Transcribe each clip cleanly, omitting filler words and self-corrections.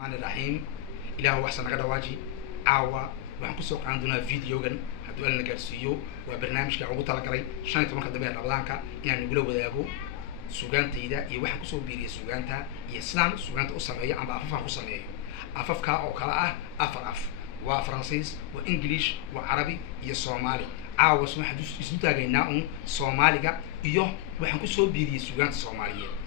الرحمن الرحيم إله وحسن قد واجي عاوا waxaan ku soo qaadan doonaa videogan haddii aan la gaarsiiyo waa barnaamijka ugu talagalay 15 dambe Ramadaanka inaan nagula wadaago suugaantayda iyo waxaan ku soo biiriyay suugaanta iyo sidaan suugaanta u sameeyo ama afafan ku sameeyo afafka oo kala ah af waa Faransiis waa English waa Carabi iyo Soomaali caawa waxaan isu taagaynaa Soomaaliga iyo waxaan ku soo biiriyay suugaanta Soomaaliyeed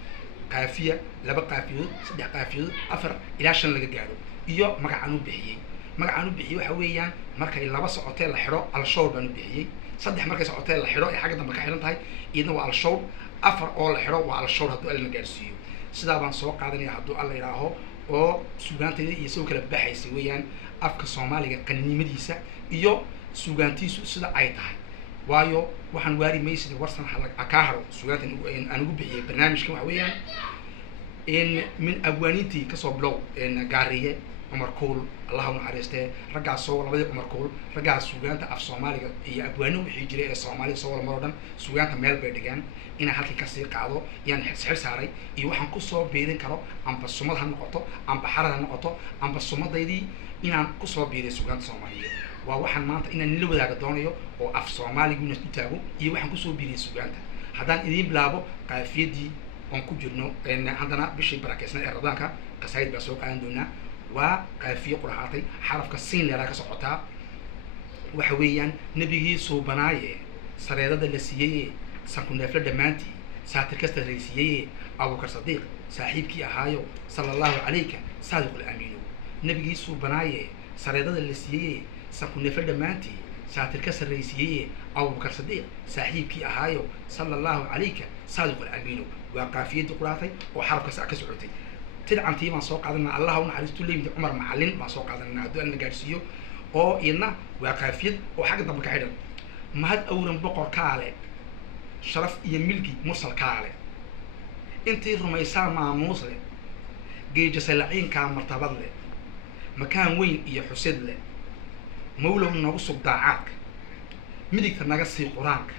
قافية لبا قافية صدق قافية أفر إلى شن لقى جارو إياه مقعنو بحيي وحويان مركا إلا بس عطيل الحراء على الشور بنو بحيي صدق مركا عطيل الحراء حاجة ده مكان هاي إنه على الشور أفر أول الحراء وعلى الشور هدو اللي نجارسيو سدا بان سوق قاعدين يهدو الله يراهو أو سوغانتي يسوي كلا بحي سويان أفك الصومالي قنني مديسة إياه سوغانتي سدا عيتها waayo waxaan waari meesha warsan xalaq akaahro suugaanta aan ugu bixiyay barnaamijka waxa weeyaan in min abwaaniintii ka soo blow in gaariye Umar Kool Allah u naxariistay ragga soo labadii Umar Kool ragga suugaanta af Soomaaliga iyo abwaano wixii jiray ee Soomaaliya soo wada marodan suugaanta meel bay dhigaan in halkii ka sii qaado yaan xil saaray iyo waxaan ku soo beerin karo amba sumad ha noqoto amba xarada ha noqoto amba sumadaydii inaan ku soo beeray suugaanta Soomaaliyeed waa waxaan maanta inaan la wadaaga doonayo oo af Soomaaligu inuu taago iyo waxaan ku soo biiriyay suugaanta haddaan idin bilaabo qaafiyadii aan ku jirno haddana bishii barakeysan ee Ramadaanka qasaayid baa soo qaadan doonaa waa qaafiyo quraatay xarafka siin leeyahay ka socotaa waxa weeyaan nabigii soo banaaye sareedada la siiyay sankuneefla dhamaantii saatir kasta la siiyay Abu Bakar Sadiq saaxiibkii ahaayo sallallahu alayka sadiq al-amiin nabigii soo banaaye sareedada la siiyay sankuneefla dhamaantii saatir ka sarreysiyay Abu Bakar Sadiq saaxiibkii ahaayo sallallahu alayka sadiq al-amiin waa qaafiyada quraatay oo xarafka ka socotay tidcantii ma soo qaadanaa Allah u naxariisto leeyid Umar Macallin ma soo qaadanaa haddii aan gaarsiiyo oo iyana waa qaafiyad oo xagga dambe ka xidhan mahad awran boqor kaale sharaf iyo milki mursal kaale intii rumaysaa maamuus leh geeja salaciin ka martabad leh makaan weyn iyo xusid leh mawlaw nagu sugdaacaadka midigta naga sii quraanka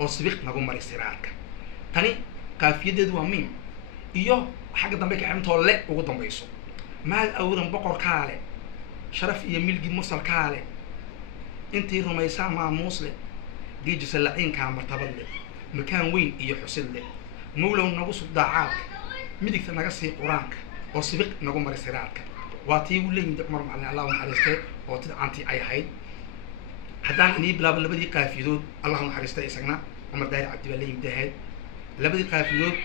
oo sibiq nagu mari siraadka tani qaafiyadeedu waa miim iyo xagga dambe ka ximtoo le ugu dambayso maal awran boqor kaale sharaf iyo milgi mursal kaale intii rumaysaa maamuus leh geeji salaciin ka martabad leh makaan weyn iyo xusid leh mawlaw nagu sugdaacaadka midigta naga sii quraanka oo sibiq nagu mari siraadka waa tii uu leeyid Umar Macallin Allah u naxariistay oo tidcantii ay ahayd haddaan inii bilaabo labadii qaafiyadood Allah u naxariistay isagna Umar Daahir Cabdi baa leeyid dahayd labadii qaafiyadood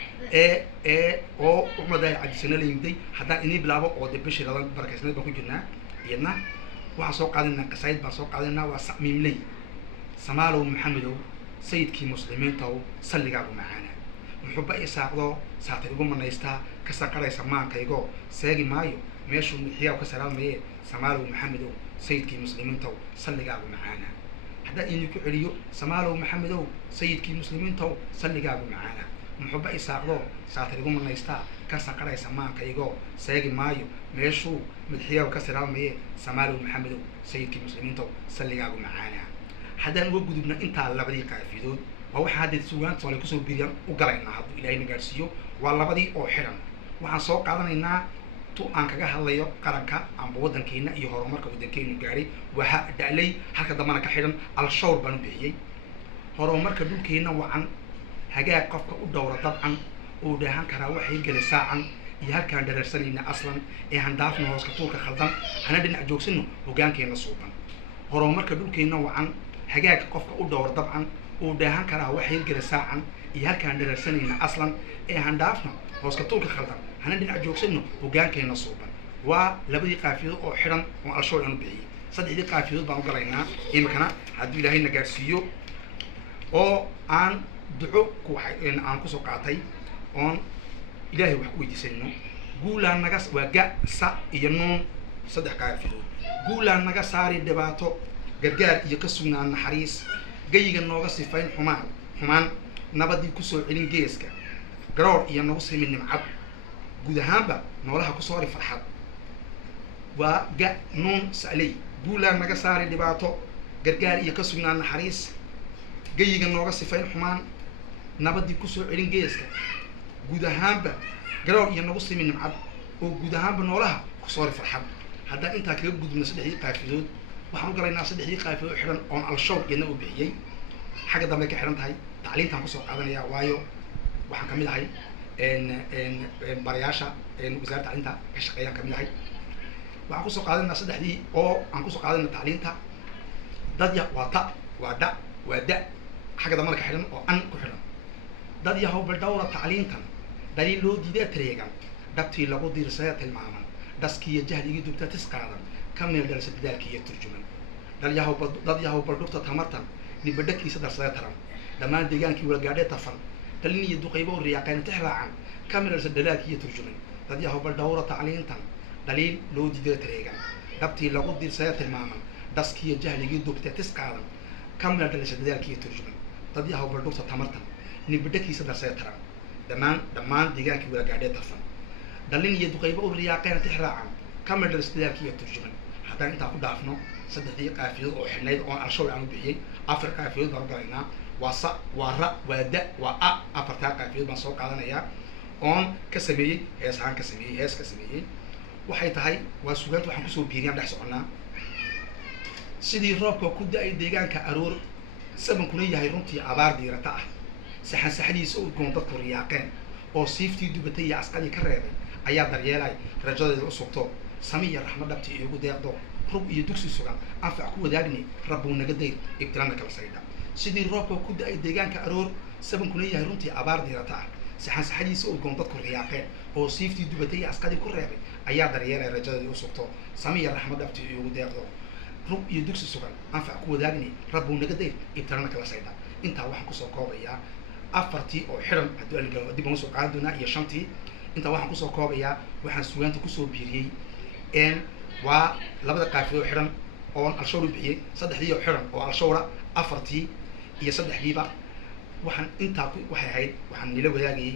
oo Umar Daahir Cabdi sana leeyid haddaan inii bilaabo oo bishii Ramadaanka barakeysan baan ku jirnaa iyadna waxaan soo qaadanaa qasaayid baan soo qaadanaa waa samiim leey samaalow maxamedow sayidkii muslimiinta oo salligaagu macaana muxubba isaaqdo saatir ugu manaystaa ka saqaraysa maankaygo seegi maayo meeshu mixiyaa ka salaamaye samaalow maxamedow sayidkii muslimiinta oo salligaagu macaana haddaan idin ku celiyo samaalow maxamedow sayidkii muslimiinta oo salligaagu macaana muxubba isaaqdo saatir ugu manaystaa ka saqaraysa maankaygo seegi maayo meeshu mixiyaa ka salaamaye samaalow maxamedow sayidkii muslimiinta oo salligaagu macaana haddaan uga gudubna intaa labadii qaafiyadood waa waxa hadda suugaanta Soomaaliya ku soo biiriyaan u galaynaa hadduu Ilaahay na gaarsiiyo waa labadii oo xidhan waxaan soo qaadanaynaa tu aan kaga hadlayo qaranka amba wadankeena iyo horumarka wadankeena gaaray waxa dhaclay halka dambana ka xidhan al-shawr baan bixiyay horumarka dhulkeena wacan hagaag qofka u dhowra dabcan oo dhaahan karaa waxay galay saacan iyo halkaan dhareersanayna aslan ee handaafna hoos ka tuurka khaldan hana dhinac joogsano hoggaankeena suuban horumarka dhulkeena wacan hagaag qofka u dhowra dabcan oo dhaahan karaa waxay galay saacan iyo halkaan dhareersanayna aslan ee handaafna hoos ka tuurka khaldan hana dhinac joogsano hoggaankeena suuban waa labadii qaafiyadood oo xidhan oo al-shawr aan bixiyay saddexdii qaafiyadood baan u galaynaa imikana haddii Ilaahay na gaarsiiyo oo aan duco aan ku soo qaatay oon Ilaahay wax ku weydiisayno guulaan naga waa ga sa iyo nuun saddex qaafiyadood guulaan naga saari dhibaato gargaar iyo ka sugnaan naxariis gayiga nooga sifayn xumaan nabadii ku soo celin geeska garoor iyo nagu simin nimcad guud ahaanba noolaha ku soo ri farxad waa ga nuun salay guulaan naga saari dhibaato gargaar iyo ka sugnaan naxariis gayiga nooga sifayn xumaan nabadii ku soo celin geeska guud ahaanba garoor iyo nagu simin nimcad وجودها بنولها كسر فرحان هذا أنت كيف جود من صدق قافلود waxaan u galaynaa saddexdii qaafo oo xiran oon al-shaw iyadna u bixiyey xagga dambe ka xiran tahay tacliintaan kusoo qaadanaya waayo waxaan ka mid ahay barayaasha wasaaradda tacliinta ka shaqeeyaan ka mid ahay waxaan kusoo qaadanaa saddexdii oo aan kusoo qaadanaa tacliinta dad ya waa ta waa da waa da xagga dambe ka xiran oo an ku xiran dad yahow baldhowra tacliintan daliil loo diiday tareegan dhabtii lagu diirsaya tilmaaman dhaskiiyo jahligii dugta tis qaadan كمل درس بدالك هي ترجمان دل يهو بردوكتا تمرتن نبدك يصدر سيطرا لما ديجان كي ولقاعدة تفن دلني يدو قيبو الرياقين تحرعان كمل درس بدالك هي ترجمان دل يهو بردورة تعلين تن دليل لو ديدر تريجان دبتي لغو دير سيطر ماما دسكي جهل يدو كتا تسقالا كمل درس بدالك هي ترجمان دل يهو بردوكتا تمرتن نبدك يصدر سيطرا لما ديجان كي ولقاعدة تفن دلني يدو قيبو الرياقين تحرعان كمل درس بدالك هي ترجمان haddaan intaa ku dhaafno saddexdii qaafiyood oo xidhnayd oo al-shaw aan u bixiyey afar qaafiyood baan galaynaa waa sa waa ra waa da waa a afartaa qaafiyood baan soo qaadanayaa oon ka sameeyey heesaan ka sameeyey hees ka sameeyey waxay tahay waa sugaanta waxaan kusoo biiriyaan dhex soconnaa sidii roobka ku da-ay deegaanka aroor sabankuna yahay runtii abaar diirata ah saxan saxdiisa udgoon dadku riyaaqeen oo siiftii dubatay iyo asqadii ka reebay ayaa daryeelay rajadeeda u sugto سمية رحمة دبتي يقول ديردو رب يدوكسي سوغان أنفع كو داغني ربو نغدير ابتلانا كلا سيدا سيدي روبكو كودا اي ديغان كارور سبن كونيا رونتي ابار ديرتا سحان سحديس او غون ددكو رياقين او سيفتي دوبتي اسقادي كو ريبي ايا دريير رجادي او سوقتو سمية رحمة دبتي يقول ديردو رب يدوكسي سوغان أنفع كو داغني ربو نغدير ابتلانا كلا سيدا انتا waxaan ku soo koobaya afartii oo xiran hadii aan galo dib ugu soo qaadana iyo shantii inta waxaan ku soo koobaya waxaan suugaanta ku soo biiriyay waa labada qaafiyo xiran oo al-shaw bixiyay saddexdii oo xiran oo al-shawra afartii iyo saddexdiiba waxaan intaa waxay ahayd waxaan nila wadaagayay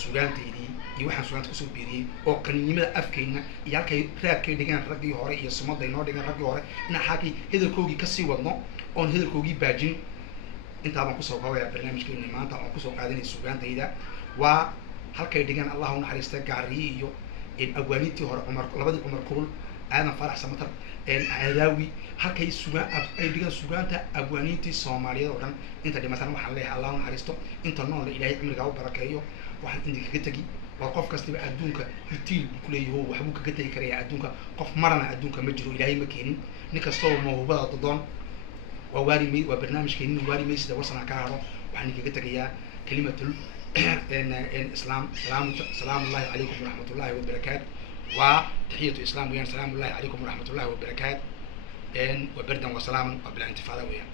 suugaanteedii iyo waxaan suugaanta kusoo biiriyey oo qaniimada afkeenna iyo halkay raadkay dhigaan raggii hore iyo sumadda inoo dhigaan raggii hore inaan xaakii hadalkoogii kasii wadno oon hadalkoogii baajin intaa baan kusoo koobayaa barnaamijkeena maanta oon kusoo qaadanay suugaantayda waa halkay dhigaan allah u naxariista gaariye iyo أبوانيتي هور عمر لبدي عمر كول أنا فرح سمتر عداوي هالكي سجان أي دقيقة سجان تا أبوانيتي سومالية ورن أنت دي مثلا محلها الله ونحرسته أنت نون إلهي عمر جاوب بركايو واحد عندك كتجي وقف كستي بقى أدونك يطيل بكل هو وحبوك كتجي كريه أدونك قف مرنا أدونك مجرو إلهي مكين نكستو موهوبة تضون وواري مي وبرنامج كين واري مي سيدا وصلنا كهرو وحني كتجي كلمة إن الإسلام سلام الله عليكم ورحمة الله وبركاته وتحية الإسلام ويان سلام الله عليكم ورحمة الله وبركاته إن وبردا وسلاما وبلا انتفاضة ويان